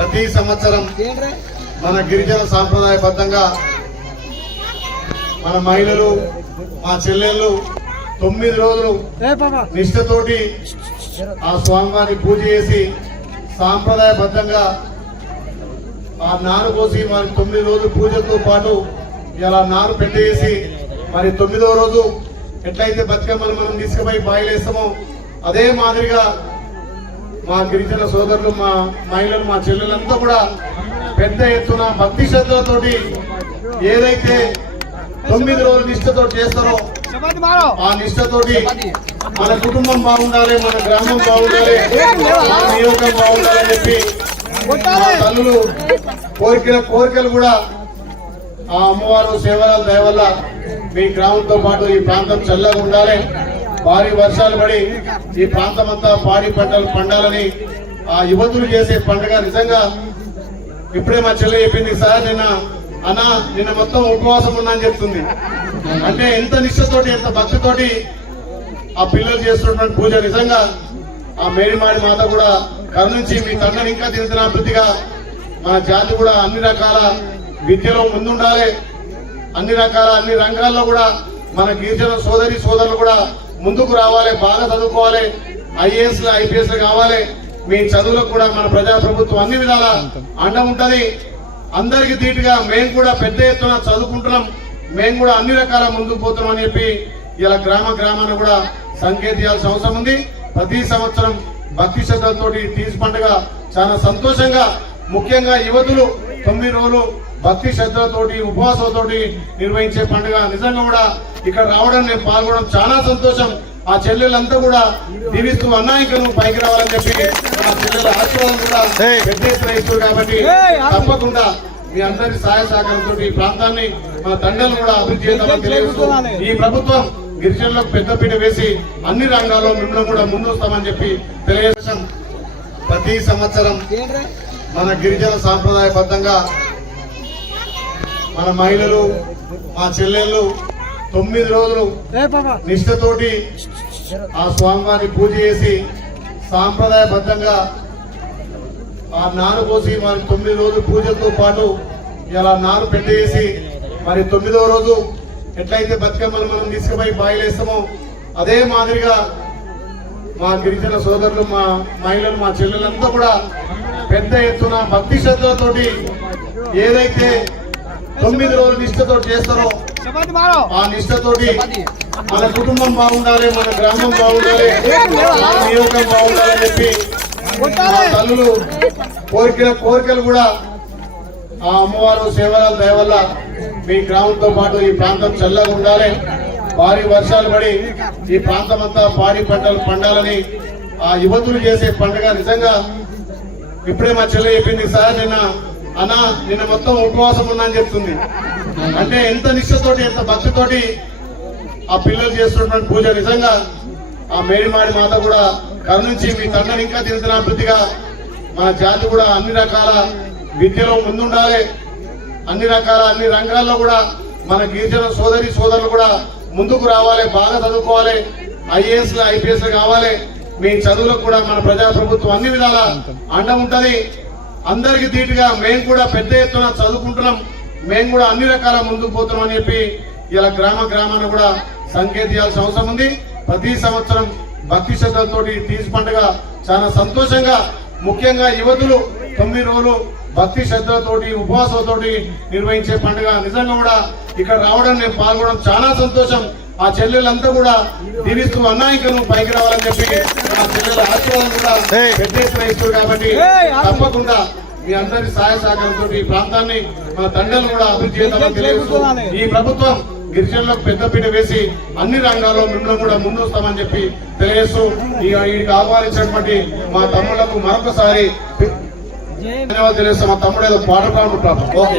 ప్రతి సంవత్సరం మన గిరిజన సాంప్రదాయబద్ధంగా మన మహిళలు మా చెల్లెళ్ళు తొమ్మిది రోజులు నిష్ఠతోటి ఆ స్వామివారిని పూజ చేసి సాంప్రదాయబద్ధంగా ఆ నారు పోసి మరి తొమ్మిది రోజులు పూజతో పాటు ఇలా నారు పెట్టేసి మరి తొమ్మిదో రోజు ఎట్లయితే బతుకమ్మను మనం తీసుకుపోయి బాయిలేస్తామో అదే మాదిరిగా మా గిరిజన సోదరులు మా మహిళలు మా చెల్లెలంతా కూడా పెద్ద ఎత్తున భక్తి శ్రద్ధలతోటి ఏదైతే తొమ్మిది రోజులు నిష్ఠతో చేస్తారో ఆ నిష్ఠతోటి మన కుటుంబం బాగుండాలి మన గ్రామం బాగుండాలి మన నియోజకం బాగుండాలని చెప్పి తల్లులు కోరికల కోరికలు కూడా ఆ అమ్మవారు సేవల దయ వల్ల మీ గ్రామంతో పాటు ఈ ప్రాంతం చల్లగా ఉండాలి. భారీ వర్షాలు పడి ఈ ప్రాంతం అంతా పాడి పంటలు పండాలని ఆ యువతులు చేసే పండుగ నిజంగా ఇప్పుడే మా చెల్లె చెప్పింది సార్ నిన్న అన్న నిన్న మొత్తం ఉపవాసం ఉన్నా అని చెప్తుంది. అంటే ఎంత నిష్ఠతోటి ఎంత భక్తితోటి ఆ పిల్లలు చేస్తున్నటువంటి పూజ నిజంగా ఆ మేడిమాడి మాత కూడా కరుణించి మీ తండ్రిని ఇంకా దినదిన అభివృద్ధిగా మన జాతి కూడా అన్ని రకాల విద్యలో ముందుండాలి. అన్ని రకాల అన్ని రంగాల్లో కూడా మన గిరిజన సోదరి సోదరులు కూడా ముందుకు రావాలి బాగా చదువుకోవాలి ఐఏఎస్ ఐపీఎస్ కావాలి. మీ చదువులకు కూడా మన ప్రజా ప్రభుత్వం అన్ని విధాల అండ ఉంటది. అందరికి ధీటుగా మేము కూడా పెద్ద ఎత్తున చదువుకుంటున్నాం. మేము కూడా అన్ని రకాల ముందుకు పోతున్నాం అని చెప్పి ఇలా గ్రామ గ్రామాన్ని కూడా సంకేతియాల్సిన అవసరం ఉంది. ప్రతి సంవత్సరం భక్తి శ్రద్ధలతోటి తీసి పండుగ చాలా సంతోషంగా ముఖ్యంగా యువతులు తొమ్మిది రోజులు భక్తి శ్రద్ధలతోటి ఉపవాసంతోటి నిర్వహించే పండుగ నిజంగా కూడా ఇక్కడ రావడం నేను పాల్గొనడం చాలా సంతోషం. ఆ చెల్లెలంతా కూడా దీవిస్తూ అన్నా ఇంకా నువ్వు పైకి రావాలని చెప్పి ఆ చెల్లెల ఆశీర్వాదం కూడా పెద్ద ఎత్తున కాబట్టి తప్పకుండా మీ అందరి సహాయ సహకారంతో ఈ ప్రాంతాన్ని మన తండ్రులు కూడా అభివృద్ధి చేద్దామని తెలియజేస్తూ ఈ ప్రభుత్వం గిరిజనులకు పెద్దపీట వేసి అన్ని రంగాల్లో మిమ్మల్ని కూడా ముందుస్తామని చెప్పి తెలియజేసాం ప్రతి సంవత్సరం మన గిరిజన సాంప్రదాయబద్ధంగా మన మహిళలు మా చెల్లెళ్ళు తొమ్మిది రోజులు నిష్ఠతోటి ఆ స్వామివారిని పూజ చేసి సాంప్రదాయబద్ధంగా ఆ నారు పోసి మరి తొమ్మిది రోజులు పూజతో పాటు ఇలా నారు పెట్టేసి మరి తొమ్మిదో రోజు ఎట్లయితే బతుకమ్మను మనం తీసుకుపోయి బాయిలేస్తామో అదే మాదిరిగా మా గిరిజన సోదరులు మా మహిళలు మా చెల్లెలంతా కూడా పెద్ద ఎత్తున భక్తి శ్రద్ధలతోటి ఏదైతే తొమ్మిది రోజులు నిష్ఠతో చేస్తారో ఆ నిష్ఠతోటి మన కుటుంబం బాగుండాలి మన గ్రామం బాగుండాలి మన నియోజకం బాగుండాలని చెప్పి తల్లులు కోరికల కోరికలు కూడా ఆ అమ్మవారు సేవల దయ వల్ల మీ గ్రామంతో పాటు ఈ ప్రాంతం చల్లగా ఉండాలి. భారీ వర్షాలు పడి ఈ ప్రాంతం అంతా పాడి పంటలు పండాలని ఆ యువతులు చేసే పండుగ నిజంగా ఇప్పుడే మా చెల్లె చెప్పింది సార్ నిన్న అన్న నిన్న మొత్తం ఉపవాసం ఉన్నా అని చెప్తుంది. అంటే ఎంత నిష్ఠతోటి ఎంత భక్తితోటి ఆ పిల్లలు చేస్తున్నటువంటి పూజ నిజంగా ఆ మేడిమాడి మాత కూడా కరుణించి మీ తండ్రిని ఇంకా దినదిన అభివృద్ధిగా మన జాతి కూడా అన్ని రకాల విద్యలో ముందుండాలి. అన్ని రకాల అన్ని రంగాల్లో కూడా మన గిరిజన సోదరి సోదరులు కూడా ముందుకు రావాలి బాగా చదువుకోవాలి. ఐఏఎస్లు ఐపీఎస్లు కావాలి. మీ చదువులకు కూడా మన ప్రజా ప్రభుత్వం అన్ని విధాల అండం ఉంటది అందరికి ధీటుగా మేము కూడా పెద్ద ఎత్తున చదువుకుంటున్నాం. మేము కూడా అన్ని రకాల ముందుకు పోతున్నాం అని చెప్పి ఇలా గ్రామ గ్రామాన్ని కూడా సంకేతియాల్సిన అవసరం ఉంది. ప్రతి సంవత్సరం భక్తి శ్రద్ధలతో తీసి పండుగ చాలా సంతోషంగా ముఖ్యంగా యువతులు తొమ్మిది రోజులు భక్తి శ్రద్ధలతోటి ఉపవాసంతోటి నిర్వహించే పండుగ నిజంగా కూడా ఇక్కడ రావడం నేను పాల్గొనడం చాలా సంతోషం. ఆ చెల్లెలంతా కూడా దీవిస్తూ అన్నా ఇంకా నువ్వు పైకి రావాలని చెప్పి ఆ చెల్లెల ఆశీర్వాదం కూడా పెద్ద ఎత్తున ఇస్తారు కాబట్టి తప్పకుండా మీ అందరి సహాయ సహకారంతో ఈ ప్రాంతాన్ని మన తండ్రులు కూడా అభివృద్ధి చేద్దామని తెలియజేస్తూ ఈ ప్రభుత్వం గిరిజనులకు పెద్దపీట వేసి అన్ని రంగాల్లో మిమ్మల్ని కూడా ముందుస్తామని చెప్పి తెలియజేస్తూ ఈ వీడికి ఆహ్వానించినటువంటి మా తమ్ముళ్ళకు మరొకసారి ధన్యవాదాలు తెలియజేస్తాం మా తమ్ముడు ఏదో పాట పాడుకుంటాం ఓకే